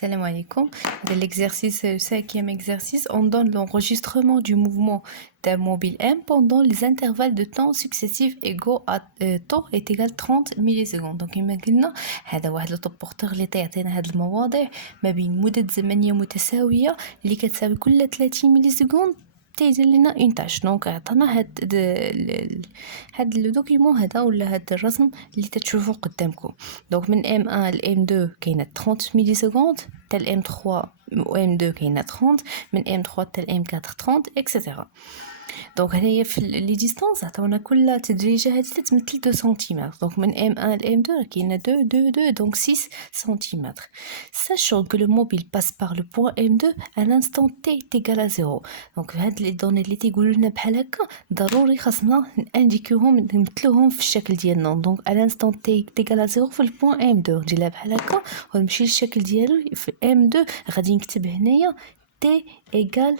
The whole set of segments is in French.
Salam alaikum. De l'exercice, cinquième exercice, on donne l'enregistrement du mouvement d'un mobile M pendant les intervalles de temps successifs égaux à temps est égal 30 millisecondes. Donc كما قلنا هذا واحد الطبورتور اللي تعطينا هاد المواضيع ما بين مدة زمنية متساوية اللي كتساوي كل 30 مليسكوند تيدير لنا اون تاش. دونك عطانا هاد لو دوكيمون هذا ولا هاد الرسم اللي تتشوفوا قدامكم. دونك من ام 1 ل ام 2 كاينه 30 ملي سكوند، حتى ل ام 3 و ام 2 كاينه 30، من ام 3 حتى ل ام 4 30 اكسيتيرا. دونك هنايا في لي ديستانس عطاونا كل تدريجه هذه تتمثل 2 سنتيمتر. دونك من ام 1 ل ام 2 كاينه 2 2 2 دونك 6 سنتيمتر. Sachant que le mobile passe par le point M2 à l'instant t est égal à 0. دونك هاد لي دوني اللي تيقولوا لنا بحال هكا ضروري خاصنا نانديكيوهم نمثلوهم في الشكل ديالنا. دونك à l'instant t est égal à 0 في البوان M2 نديرها بحال هكا ونمشي للشكل ديالو في M2 غادي نكتب هنايا t égale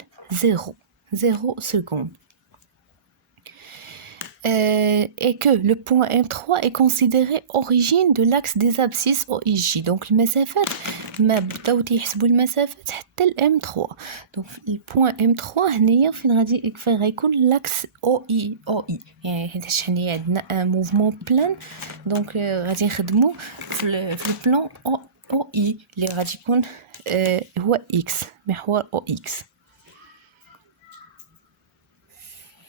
0 secondes. Et que le point M3 est considéré origine de l'axe des abscisses OIJ. Donc المسافات ما بداو تيحسبوا المسافات حتى ال M3. دونك البوان M3 هنايا فين غيكون لاكس OI يعني حيت حنايا عندنا ان موفمون بلان. دونك غادي نخدموا في البلان OI اللي غادي يكون هو X، محور OX.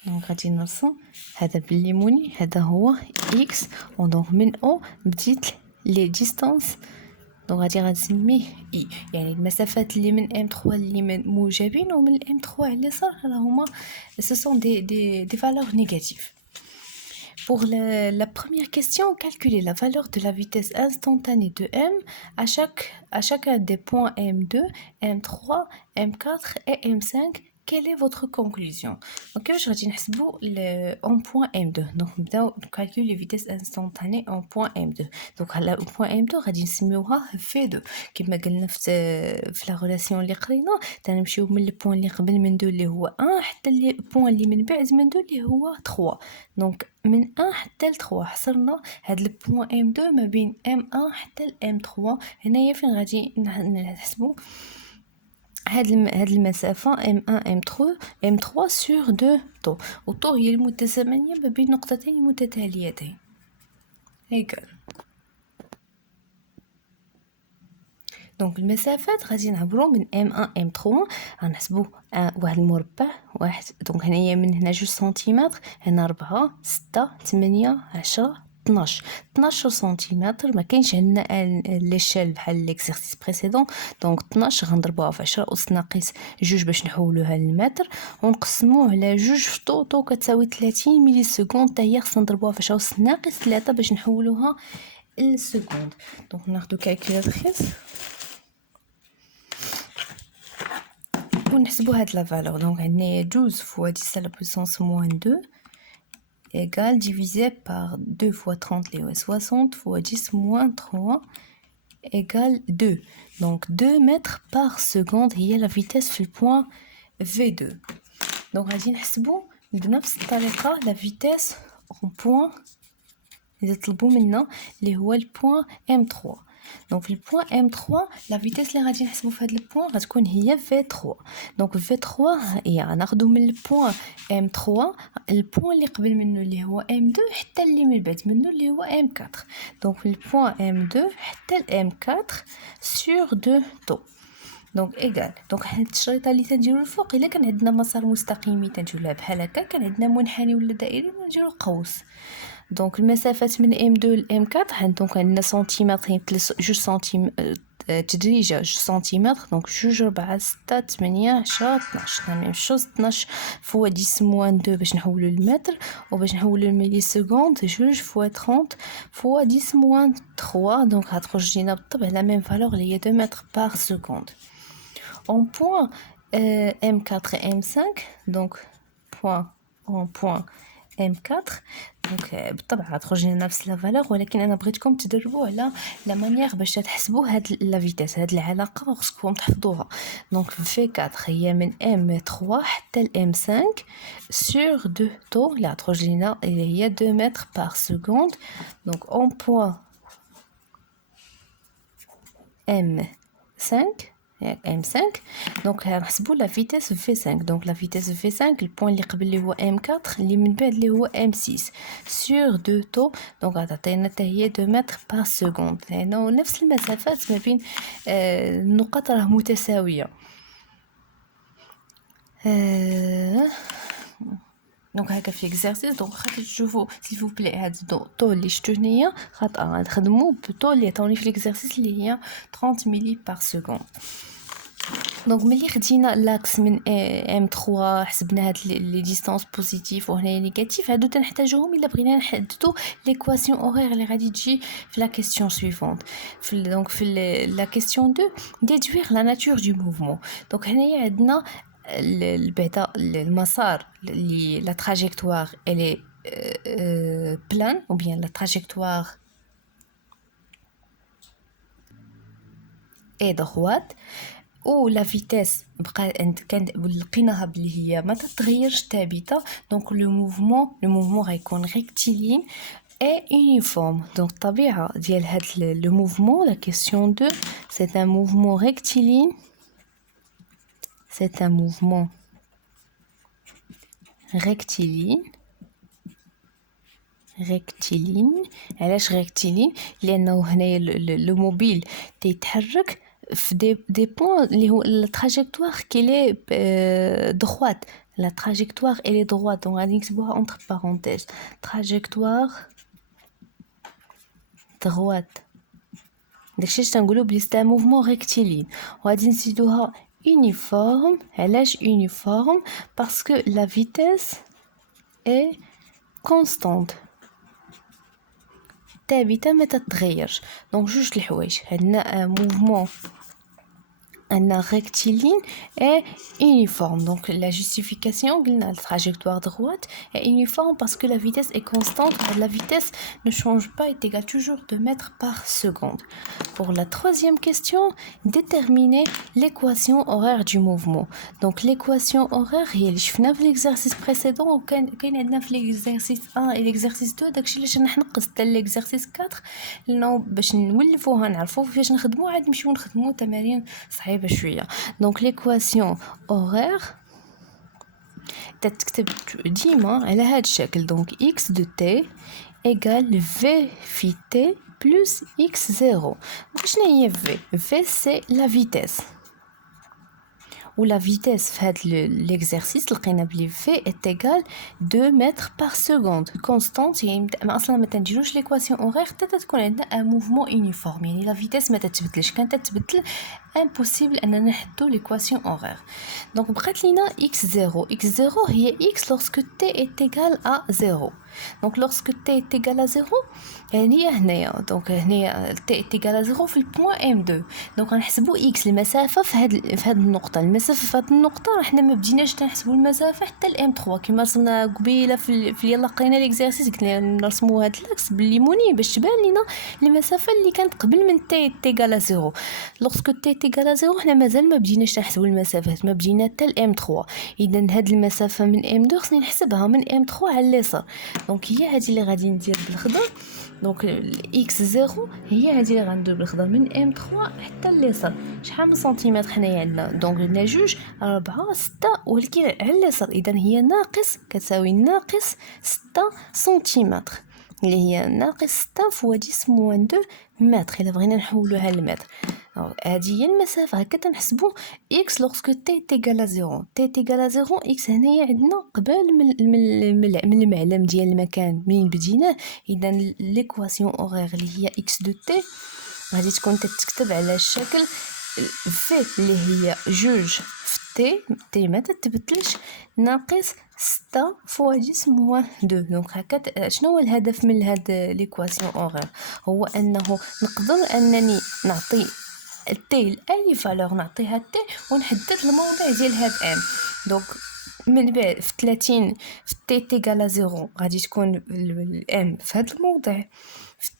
دونك غادي نرسم هذا بالليموني، هذا هو X. ودونك من O بديت لي ديستانس، دونك غادي غنسميه I. يعني المسافات اللي من M3 اللي من موجبين ومن M3 على اليسار راهما ce sont des valeurs négatives. Pour la première question, calculer la valeur de la vitesse instantanée de M à chacun des points M2, M3, M4 et M5. Quelle est votre conclusion? Donc, je vais نحسبوا en point M2. Donc, نبداو calculer les vitesses instantanées en point M2. Donc, على point M2 غادي نسميوها V2 كما قلنا في لا ريلاسيون اللي قرينا. تنمشيو من البوين اللي قبل من 2 اللي هو 1 حتى البوين اللي من بعد من 2 اللي هو 3. دونك من 1 حتى ل 3 حصرنا هاد البوين M2 ما بين M1 حتى ل M3. هنايا فين غادي نحسبوا هاد المسافة M1 M3 sur 2 طو، والطو هي المدة الزمنية ما بين نقطتين متتاليتين. هيكل دونك المسافات غادي نعبرو من M1 M3 غنحسبو واحد المربع واحد. دونك هنايا من هنا 2 سنتيمتر، هنا 4 6 8 10 12 سنتيمتر. ما كاينش عندنا ليشيل بحال ليكزرسيس بريسيدون. دونك 12 غنضربوها في 10 أس ناقص 2 باش نحولوها للمتر ونقسموه على 2 في طو كتساوي 30 ملي سكوند. حتى هي خصنا نضربوها في 10 أس ناقص 3 باش نحولوها للسكوند. دونك ناخدو كالكولاتريس ونحسبو هاد لا فالور. دونك عندنا 12 fois 10 à la puissance moins 2 égale divisé par 2 fois 30 les 60 fois 10 moins 3 égale 2. Donc 2 mètres par seconde هي la vitesse في البوان V2. donc غادي نحسبو بنفس الطريقة la vitesse en point اللي طلبوا منا اللي هو البوان M3. دونك في البوان M3 لا فيتيس اللي غادي نحسبوا في هذا البوان غتكون هي V3. دونك V3 هي غناخذوا من البوان M3 البوان اللي قبل منه اللي هو M2 حتى اللي من بعد منه اللي هو M4. دونك في البوان M2 حتى ال M4 sur 2 طو. دونك ايغال. دونك هاد الشريطه اللي تنديرو الفوق الا كان عندنا مسار مستقيم تنديروها بحال هكا، كان عندنا منحني ولا دائري نديرو قوس. دونك المسافات من M2 ل M4 دونك عندنا سنتيمتر يمثل 2 سنتيمتر تدريجه 2 سنتيمتر. دونك 2 4 6 8 10 12 لا ميم شوز. 12 فوا 10 موان 2 باش نحولو للمتر، وباش نحولو للملي سكوند 2 فوا 30 فوا 10 موان 3. دونك غتخرج لينا بالطبع لا ميم فالور اللي هي 2 متر بار سكوند. En point M4 et M5, donc point M4 دونك بالطبع غتخرج لنا نفس لا فالور، ولكن انا بغيتكم تدربوا على لا مانيير باش تحسبوا هاد لا فيتاس. هاد العلاقه خصكم تحفظوها. دونك في 4 هي من M3 حتى ل M5 sur 2 طو اللي غتخرج لنا اللي هي 2 متر بار سكوند. دونك اون بوين M5 5 M5 دونك نحسبوا لا فيتيس V5 دونك لا فيتيس V5 البوين اللي قبل اللي هو M4 اللي من بعد اللي هو M6 سور دو طو دونك غتعطينا حتى هي 2 متر بار سكوند لانه نفس المسافات ما بين النقط راه متساويه دونك هكا في اكزرسيس دونك خاطر تشوفوا سيل فو بلي هاد الطو اللي شفتو هنايا خاطر غنخدموا بالطو اللي عطاوني في الاكزرسيس اللي هي 30 ملي بار سكوند دونك ملي خدينا لاكس من M3 حسبنا هاد لي ديستانس بوزيتيف وهنا نيجاتيف هادو تنحتاجوهم الا بغينا نحددوا ليكواسيون اورير اللي غادي تجي في لا كيسيون سويفونت دونك في لا كيسيون 2 ديدوير لا ناتور دو موفمون دونك هنايا عندنا بعدا المسار اللي لا تراجيكتوار الي بلان ou bien la trajectoire est droite ou la vitesse لقيناها بلي هي ما تتغيرش ثابته دونك لو موفمون غيكون ريكتيلين et uniforme donc الطبيعه ديال هاد لو موفمون la question 2 c'est un mouvement rectiligne c'est un mouvement rectiligne علاش rectiligne لانه هنايا لو موبيل تيتحرك في دي بوين اللي هو لا تراجيكتوار كي droite la trajectoire elle est droite donc غادي نكتبوها entre parenthèses trajectoire droite داكشي تنقولوا بلي ستا موفمون ريكتيلين وغادي نزيدوها uniforme علاش uniforme parce que la vitesse est constante ثابته ما تتغيرش دونك جوج الحوايج عندنا موفمون un rectiligne est uniforme donc la justification قلنا la trajectoire droite est uniforme parce que la vitesse est constante la vitesse ne change pas est égale toujours 2 mètres par seconde pour la troisième question déterminer l'équation horaire du mouvement donc l'équation horaire هي اللي شفنا في l'exercice précédent وكاين عندنا في l'exercice 1 et l'exercice 2 داكشي علاش نحنقص حتى l'exercice 4 لانه باش نولفوها نعرفوا كيفاش نخدموا عاد نمشيو نخدموا تمارين صعيبه شويه دونك ليكواسيون اورير تتكتب ديما على هذا الشكل دونك x de t égale v في t plus x0 شنو هي v c'est la vitesse ou la vitesse في هذا l'exercice لقينا بلي v est égal 2 mètres par seconde constante يعني اصلا ما تنديروش ليكواسيون اورير حتى تكون عندنا ان موفمون يونيفورم يعني لا فيتيس ما تتبدلش كانت تتبدل impossible اننا نحدو ليكواسيون اورير دونك بقات لينا x0 هي x lorsque t est égal à 0 دونك lorsque t est égal à 0 يعني هنايا دونك هنايا t est égal à 0 في البوين m2 دونك غنحسبوا x المسافه في هاد النقطه المسافه في هاد النقطه راه حنا ما بديناش تنحسبوا المسافه حتى الm3 كما رسمنا قبيله في يلا لقينا ليكزارسيس قلنا نرسموا هاد الاكس بالليموني باش تبان لينا المسافه اللي كانت قبل من t est égal à 0 lorsque t est égal à 0 حنا مازال ما بديناش نحسبوا المسافات ما بدينا حتى الm3 اذا هاد المسافه من m2 خصني نحسبها من m3 على اليسار دونك هي هذه اللي غادي ندير بالخضر دونك x0 هي هذه اللي غندير بالخضر من m3 حتى اليسار شحال من سنتيمتر حنايا عندنا دونك عندنا 2 4 6 ولكن على اليسار اذا هي ناقص كتساوي ناقص 6 سنتيمتر اللي هي ناقص 6 فوا 10 موان 2 متر الا بغينا نحولوها لمتر هذه هي المسافه هكا تنحسبوا x lorsque t est égal à 0 t est égal à 0 x هنايا عندنا قبل من المعلم ديال المكان منين بديناه اذا ليكواسيون اورير اللي هي x de t غادي تكون تتكتب على الشكل v اللي هي جوج في t ما تتبدلش ناقص 6 فوا 10 موان 2 دونك هكا شنو هو الهدف من هاد ليكواسيون اورير هو انه نقدر انني نعطي تي لاي فالور نعطيها تي ونحدد الموضع ديال هاد ام دونك من بعد في 30 في تي تيغال 0 غادي تكون الام في هاد الموضع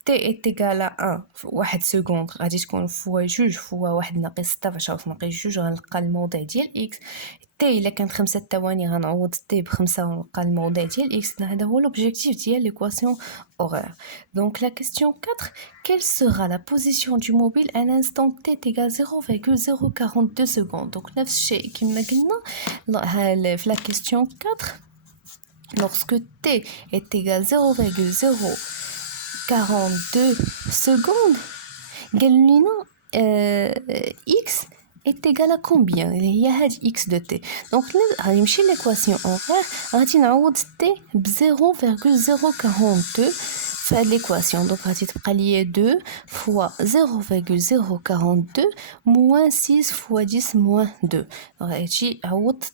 t est égal à 1 في 1 سكوند غادي تكون فوا 2 فوا 1 ناقص 16 ناقص 2 غنلقى الموضع ديال x t الا كانت 5 ثواني غنعوض t ب5 ونلقى الموضع ديال x. هذا هو l'objectif ديال l'équation horaire. Donc la question 4, quelle sera la position du mobile à l'instant t est égal 0,042 secondes. Donc نفس الشيء كما قلنا في la question 4, lorsque t est égal 0,042 secondes, x est égal à combien? Il y a x de t. Donc, l'équation horaire, on va نعوض t ب 0,042 faire l'équation. Donc, on va lier 2 fois 0,042 moins 6 fois 10 moins 2. Donc, on va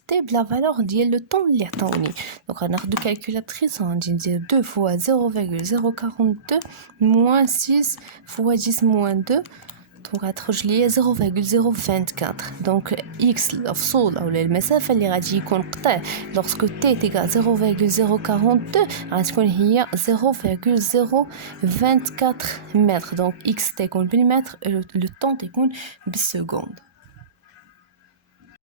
t la valeur de le temps اللي عطاوني. Donc, on a deux calculatrices, on va dire 2 fois 0,042 moins 6 fois 10 moins 2. Donc, je lis 0,024. Donc, x, المسافة اللي غادي يكون قطع lorsque t est égal 0,042 غادي تكون هي 0,024 متر. Donc, x تكون بالمتر et le temps تكون بالسكوند.